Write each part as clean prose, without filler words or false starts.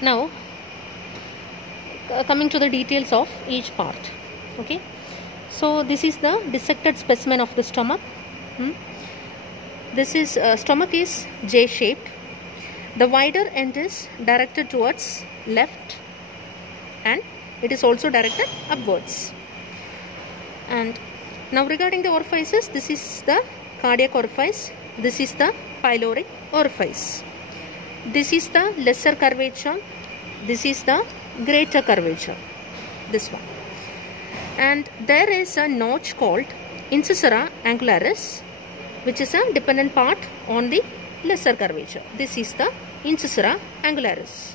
Now coming to the details of each part. Okay, so this is the dissected specimen of the stomach. This is stomach is J-shaped. The wider end is directed towards left and it is also directed upwards. And now regarding the orifices, this is the cardiac orifice, this is the pyloric orifice, this is the lesser curvature, this is the greater curvature, this one. And there is a notch called incisura angularis, which is a dependent part on the lesser curvature. This is the incisura angularis.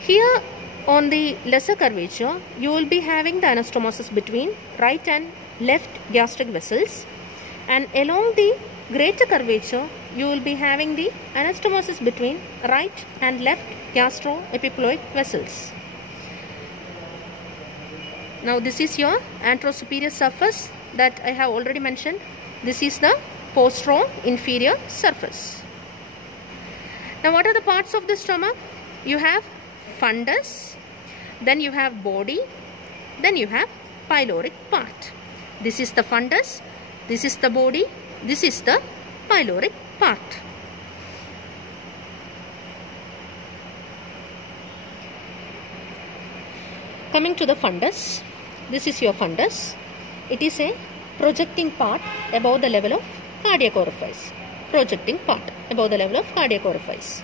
Here on the lesser curvature, you will be having the anastomosis between right and left gastric vessels, and along the greater curvature, you will be having the anastomosis between right and left gastroepiploic vessels. Now this is your anterosuperior surface that I have already mentioned. This is the postero-inferior surface. Now what are the parts of the stomach? You have fundus, then you have body, then you have pyloric part. This is the fundus, this is the body, this is the pyloric part. Coming to the fundus, this is your fundus. It is a projecting part above the level of cardiac orifice. Projecting part above the level of cardiac orifice.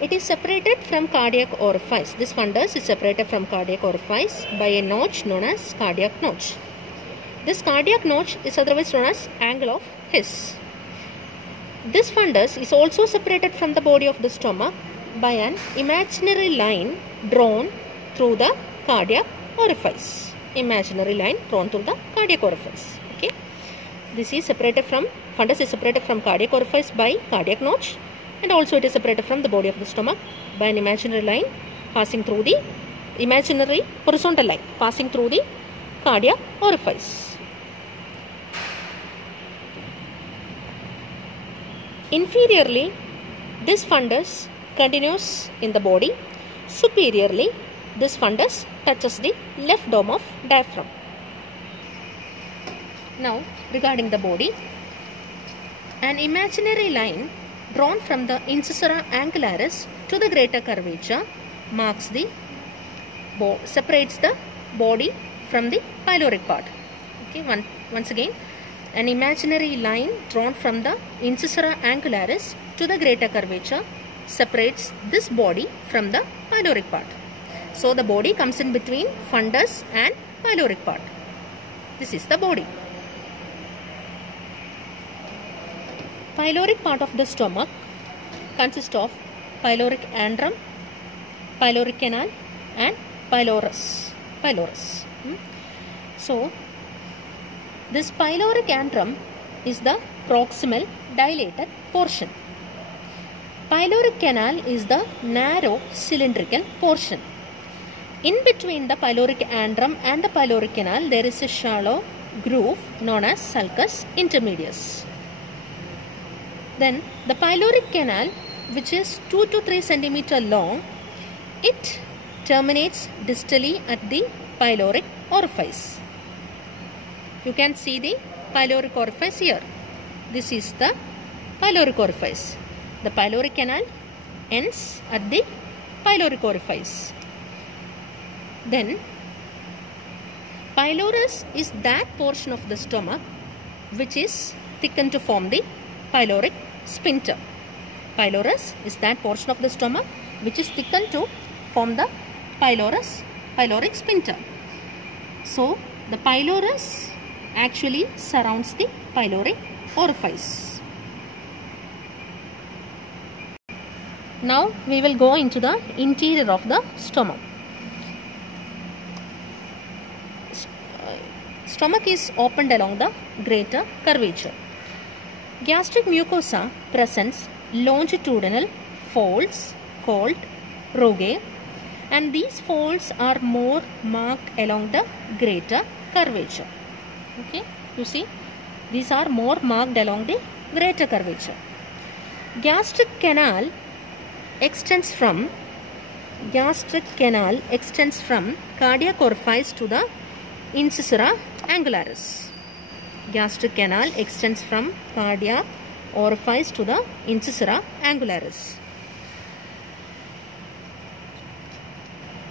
It is separated from cardiac orifice. This fundus is separated from cardiac orifice by a notch known as cardiac notch. This cardiac notch is otherwise known as angle of His. This fundus is also separated from the body of the stomach by an imaginary line drawn through the cardiac orifice. Imaginary line drawn through the cardiac orifice. Okay. This is separated from, fundus is separated from cardiac orifice by cardiac notch, and also it is separated from the body of the stomach by an imaginary line passing through the imaginary horizontal line passing through the cardiac orifice. Inferiorly, this fundus continues in the body. Superiorly, this fundus touches the left dome of diaphragm. Now, regarding the body, an imaginary line drawn from the incisura angularis to the greater curvature marks the separates the body from the pyloric part. Okay, once again, an imaginary line drawn from the incisura angularis to the greater curvature separates this body from the pyloric part. So the body comes in between fundus and pyloric part. This is the body. Pyloric part of the stomach consists of pyloric antrum, pyloric canal and pylorus. So this pyloric antrum is the proximal dilated portion. Pyloric canal is the narrow cylindrical portion. In between the pyloric antrum and the pyloric canal, there is a shallow groove known as sulcus intermedius. Then the pyloric canal, which is 2 to 3 cm long, it terminates distally at the pyloric orifice. You can see the pyloric orifice here. This is the pyloric orifice. The pyloric canal ends at the pyloric orifice. Then pylorus is that portion of the stomach which is thickened to form the pyloric sphincter. Pylorus is that portion of the stomach which is thickened to form the pyloric sphincter. So the pylorus actually surrounds the pyloric orifice. Now we will go into the interior of the stomach. Stomach is opened along the greater curvature. Gastric mucosa presents longitudinal folds called rugae, and these folds are more marked along the greater curvature. Okay, you see, these are more marked along the greater curvature. Gastric canal extends from gastric canal extends from cardiac orifice to the incisura angularis. Gastric canal extends from cardiac orifice to the incisura angularis.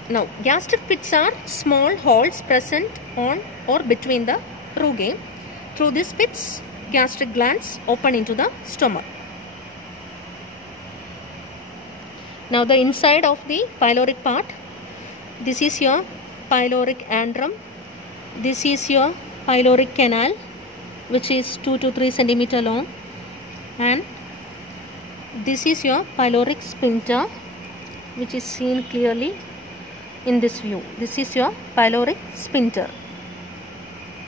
Now, gastric pits are small holes present on or between the rugae. Through these pits, gastric glands open into the stomach. Now, the inside of the pyloric part, this is your pyloric antrum. This is your pyloric canal, which is 2 to 3 centimeter long, and this is your pyloric sphincter, which is seen clearly in this view. This is your pyloric sphincter.